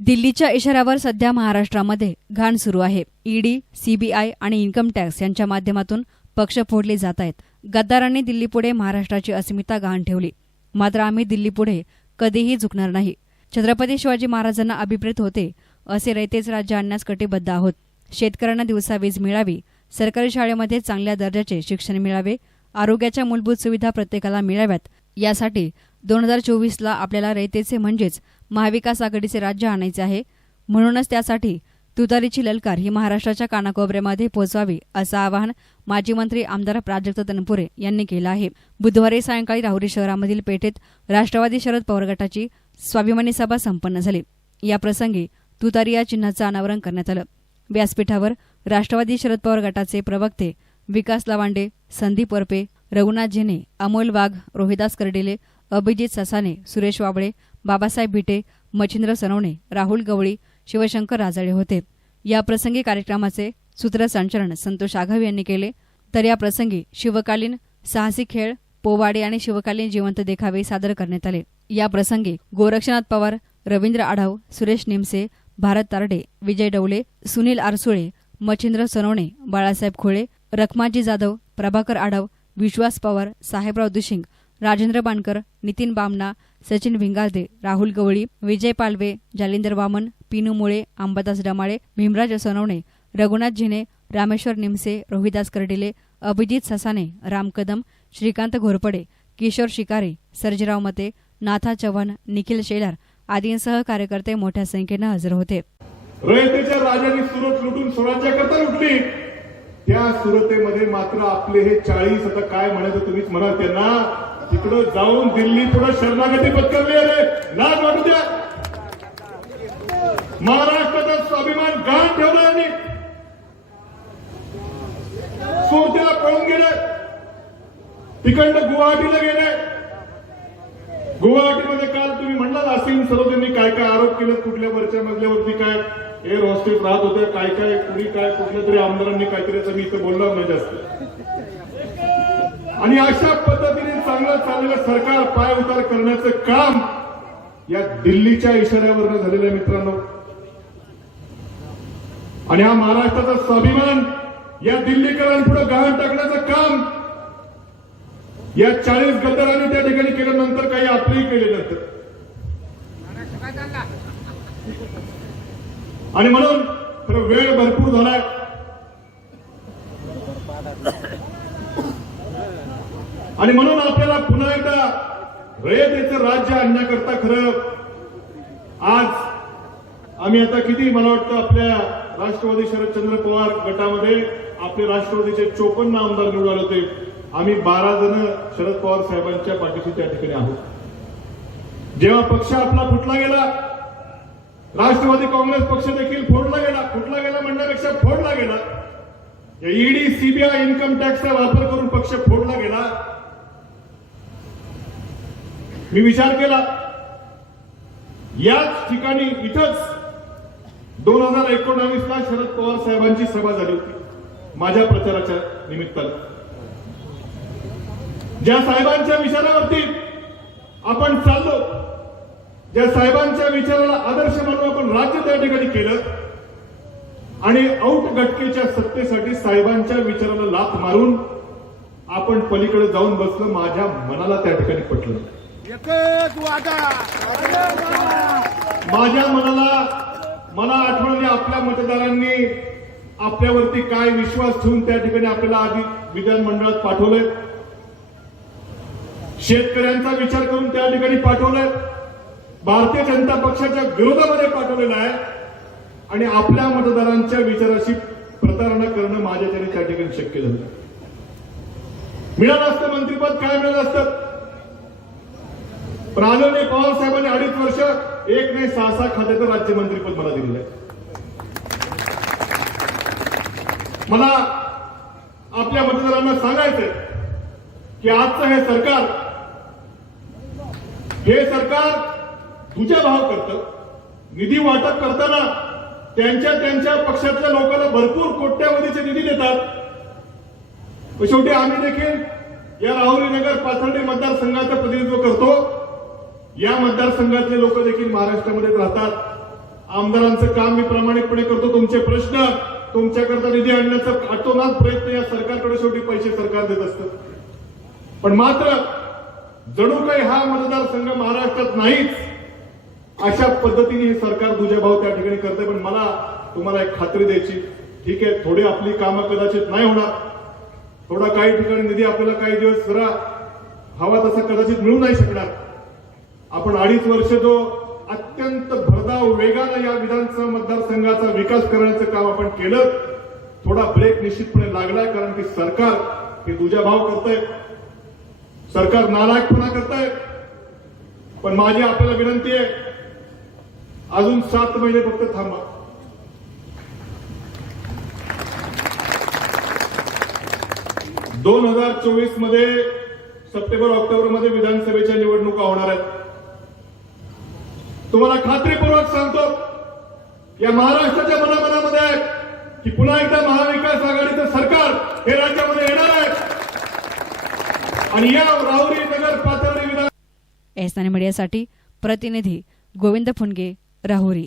दिल्लीच्या इशाऱ्यावर सध्या महाराष्ट्रामध्ये घाण सुरू आहे. ईडी सीबीआय आणि इन्कम टॅक्स यांच्या माध्यमातून पक्ष फोडले जात आहेत. गद्दारांनी दिल्लीपुढे महाराष्ट्राची अस्मिता गहाण ठेवली. मात्र आम्ही दिल्लीपुढे कधीही झुकणार नाही. छत्रपती शिवाजी महाराजांना अभिप्रेत होते असे रयतेच राज्य आणण्यास कटिबद्ध आहोत. शेतकऱ्यांना दिवसा वीज मिळावी सरकारी शाळेमध्ये चांगल्या दर्जाचे शिक्षण मिळावे आरोग्याच्या मूलभूत सुविधा प्रत्येकाला मिळाव्यात यासाठी दोन हजार चोवीसला आपल्याला रयतेचे म्हणजेच महाविकास आघाडीचे राज्य आणायचे आहे. म्हणूनच त्यासाठी तुतारीची ललकार ही महाराष्ट्राच्या कानाकोपऱ्यामध्ये पोहोचवावी असं आवाहन माजी मंत्री आमदार प्राजक्त तनपुरे यांनी केलं आहे. बुधवारी सायंकाळी राहुरी शहरामधील पेठेत राष्ट्रवादी शरद पवार गटाची स्वाभिमानी सभा संपन्न झाली. याप्रसंगी तुतारी या चिन्हाचं अनावरण करण्यात आलं. व्यासपीठावर राष्ट्रवादी शरद पवार गटाचे प्रवक्ते विकास लवांडे संदीप वरपे रघुनाथ झेने अमोल वाघ रोहिदास कर्डिले अभिजित ससाने सुरेश वाबळे बाबासाहेब भिटे मच्छिंद्र सनवणे राहुल गवळी शिवशंकर राजळे होते. या प्रसंगी कार्यक्रमाचे सूत्रसंचलन संतोष आघाव यांनी केले. तर या प्रसंगी शिवकालीन साहसी खेळ पोवाडे आणि शिवकालीन जिवंत देखावे सादर करण्यात आले. या प्रसंगी गोरक्षनाथ पवार रवींद्र आढाव सुरेश निमसे भारत तारडे विजय डवले सुनील आरसुळे मच्छिंद्र सनवणे बाळासाहेब खोळे रखमाजी जाधव प्रभाकर आढाव विश्वास पवार साहेबराव दुशिंग राजेंद्र बाणकर नितीन बामना सचिन भिंगारदे राहुल गवळी विजय पालवे जालिंदर वामन पिनू मुळे अंबादास डमाळे भीमराज सोनवणे रघुनाथ झिने रामेश्वर निमसे रोहिदास कर्डिले अभिजित ससाने राम कदम श्रीकांत घोरपडे किशोर शिकारे सर्जीराव मते नाथा चव्हाण निखिल शेलार आदींसह कार्यकर्ते मोठ्या संख्येनं हजर होते. रयतेच्या राजाने सुरत लुटून स्वराज्याकरता लुटली. त्या सुरतेमध्ये मात्र आपले हे चाळीस आता काय म्हणायचं तुम्हीच म्हणाल त्यांना तिकडं जाऊन दिल्ली पुढे शरणागती पत्करली अरे लाज वाटू द्या. महाराष्ट्राचा स्वाभिमान गाण ठेवला यांनी. सुरतेला पळून गेले तिकडनं गुवाहाटीला गेले गुवाहाटीमध्ये काल तुम्ही म्हणला असीम सरोदेंनी काय काय आरोप केले कुठल्या वरच्या मजल्यावरती काय? हे हॉस्टेस राहत होत्या काय काय कुणी काय कुठल्या तरी आमदारांनी काहीतरी मी इथं बोलणार नाही जास्त. आणि अशा पद्धतीने चांगलं चाललेलं सरकार पाय उतार करण्याचं काम या दिल्लीच्या इशाऱ्यावरनं झालेलं आहे मित्रांनो. आणि हा महाराष्ट्राचा स्वाभिमान या दिल्लीकरांपुढे गहाण टाकण्याचं काम या चाळीस गद्दारांनी त्या ठिकाणी केल्यानंतर काही आपलेही केले नंतर आणि म्हणून खरं वेळ भरपूर झालाय. आणि म्हणून आपल्याला पुन्हा एकदा रयतेचं राज्य आणण्याकरता खरं आज आम्ही आता किती मला वाटतं आपल्या राष्ट्रवादी शरदचंद्र पवार गटामध्ये आपले राष्ट्रवादीचे चोपन्न आमदार निवडून आले होते. आम्ही बारा जण शरद पवार साहेबांच्या पाठीशी त्या ठिकाणी आहोत. जेव्हा पक्ष आपला फुटला गेला राष्ट्रवादी काँग्रेस पक्ष देखील फोडला गेला. फुटला गेला म्हणण्यापेक्षा फोडला गेला. ईडी सीबीआय इन्कम टॅक्सचा वापर करून पक्ष फोडला गेला. मी विचार केला याच ठिकाणी इथंच दोन हजार एकोणावीसला शरद पवार साहेबांची सभा झाली होती माझ्या प्रचाराच्या निमित्तानं. ज्या साहेबांच्या विचारावरती आपण चाललो ज्या साहेबांच्या विचाराला आदर्श म्हणून आपण राज्य त्या ठिकाणी केलं आणि औट गटकेच्या सत्तेसाठी साहेबांच्या विचाराला लाथ मारून आपण पलीकडे जाऊन बसलं माझ्या मनाला त्या ठिकाणी पटलं माझ्या मनाला मला आठवणी आपल्या मतदारांनी आपल्यावरती काय विश्वास ठेवून त्या ठिकाणी आपल्याला आधी विधानमंडळात पाठवलंय? शेतकऱ्यांचा विचार करून त्या ठिकाणी पाठवलंय? भारतीय जनता पक्षाच्या विरोधामध्ये पाठवलेला आहे. आणि आपल्या मतदारांच्या विचाराशी प्रतारणा करणं माझ्याच्याने त्या ठिकाणी शक्य झालं मिळालं असतं मंत्रीपद काय मिळालं असतं? पण आदरणीय पवार साहेबांनी अडीच वर्ष एक नाही सहा सहा खात्याचं राज्यमंत्रीपद मला दिलेलं आहे. मला आपल्या मतदारांना सांगायचंय की आजचं हे सरकार हे सरकार तुझ्या भाव करतं. निधी वाटप करताना त्यांच्या त्यांच्या पक्षातल्या लोकांना भरपूर कोट्यावधीचे निधी देतात. शेवटी आम्ही देखील या राहुरी नगर पाथर्डी मतदारसंघाचं प्रतिनिधित्व करतो. या मतदारसंघातले लोक देखील महाराष्ट्रामध्ये राहतात. आमदारांचं काम मी प्रामाणिकपणे करतो. तुमचे प्रश्न तुमच्याकरता निधी आणण्याचा आटोनात प्रयत्न या सरकारकडे शेवटी पैसे सरकार देत असत. पण मात्र जणू काही हा मतदारसंघ महाराष्ट्रात नाहीच. अशा पद्धतीने हे सरकार दुजाभाव त्या ठिकाणी करते पण मला तुम्हाला एक खात्री द्यायची. ठीक आहे थोडी आपली कामं कदाचित नाही होणार. थोडा काही ठिकाणी निधी आपल्याला काही दिवस जरा हवा तसा कदाचित मिळू नाही शकणार. आपण अडीच वर्ष जो अत्यंत भरधाव वेगानं या विधानसभा मतदारसंघाचा विकास करण्याचं काम आपण केलं थोडा ब्रेक निश्चितपणे लागलाय कारण की सरकार हे दुजाभाव करतंय. सरकार नालायकपणा करतंय. पण माझी आपल्याला विनंती आहे अजून सात महिने फक्त थांबा. दोन हजार चोवीसमध्ये सप्टेंबर ऑक्टोबरमध्ये विधानसभेच्या निवडणुका होणार आहेत. तुम्हाला खात्रीपूर्वक सांगतो या महाराष्ट्राच्या मनामनामध्ये आहे की पुन्हा एकदा महाविकास आघाडीचं सरकार हे राज्यामध्ये येणार आहे. आणि या राहुरी नगर पातळी विधान एस मीडियासाठी प्रतिनिधी गोविंद फुंडगे राहुरी